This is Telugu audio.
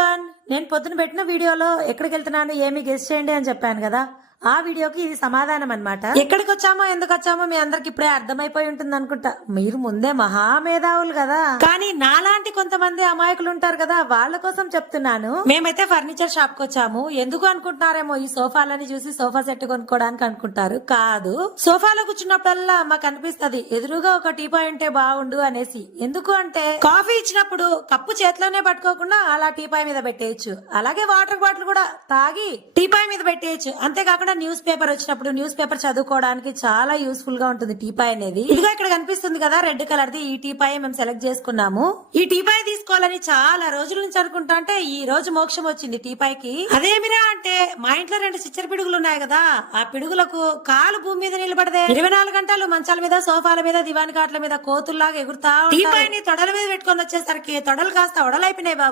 ఎవ్రీవన్, నేను పొద్దున పెట్టిన వీడియోలో ఎక్కడికి వెళ్తున్నాను ఏమి గెస్ చేయండి అని చెప్పాను కదా. ఆ వీడియోకి ఇది సమాధానం అన్నమాట. ఎక్కడికి వచ్చామో ఎందుకు వచ్చామో మీ అందరికి ఇప్పుడే అర్థమైపోయి ఉంటుంది అనుకుంటా. మీరు ముందే మహామేధావులు కదా, కానీ నాలాంటి కొంతమంది అమాయకులు ఉంటారు కదా, వాళ్ళ కోసం చెప్తున్నాను. మేమైతే ఫర్నిచర్ షాప్ కి వచ్చాము. ఎందుకు అనుకుంటున్నారేమో, ఈ సోఫాలని చూసి సోఫా సెట్ కొనుక్కోవడానికి అనుకుంటారు. కాదు, సోఫాలో కూర్చున్నప్పుడల్లా మాకు అనిపిస్తది ఎదురుగా ఒక టీపాయ్ ఉంటే బాగుండు అనేసి. ఎందుకు అంటే కాఫీ ఇచ్చినప్పుడు కప్పు చేతిలోనే పట్టుకోకుండా అలా టీపాయ్ మీద పెట్టేయచ్చు. అలాగే వాటర్ బాటిల్ కూడా తాగి టీపాయ్ మీద పెట్టేయచ్చు. అంతేకాకుండా న్యూస్ పేపర్ వచ్చినప్పుడు న్యూస్ పేపర్ చదువుకోవడానికి చాలా యూస్ఫుల్ గా ఉంటుంది టీపాయ్ అనేది. ఇదిగో ఇక్కడ కనిపిస్తుంది కదా రెడ్ కలర్ ది, ఈ టీపాయ్ మేము సెలెక్ట్ చేసుకున్నాము. ఈ టీపాయ్ తీసుకోవాలని చాలా రోజుల నుంచి అనుకుంటా అంటే ఈ రోజు మోక్షం వచ్చింది టీపాయ్ కి. అదేమిరా అంటే మా ఇంట్లో 2 చిచ్చర పిడుగులు ఉన్నాయి కదా, ఆ పిడుగులకు కాలు భూమి మీద నిలబడదే 24 గంటలు మంచాల మీద సోఫాల మీద దివాని కాట్ల మీద కోతుల్లాగా ఎగురుతా టీపాయ్ ని తొడల మీద పెట్టుకొని వచ్చేసరికి తొడలు కాస్త ఒడలైపోయినాయి బాబు.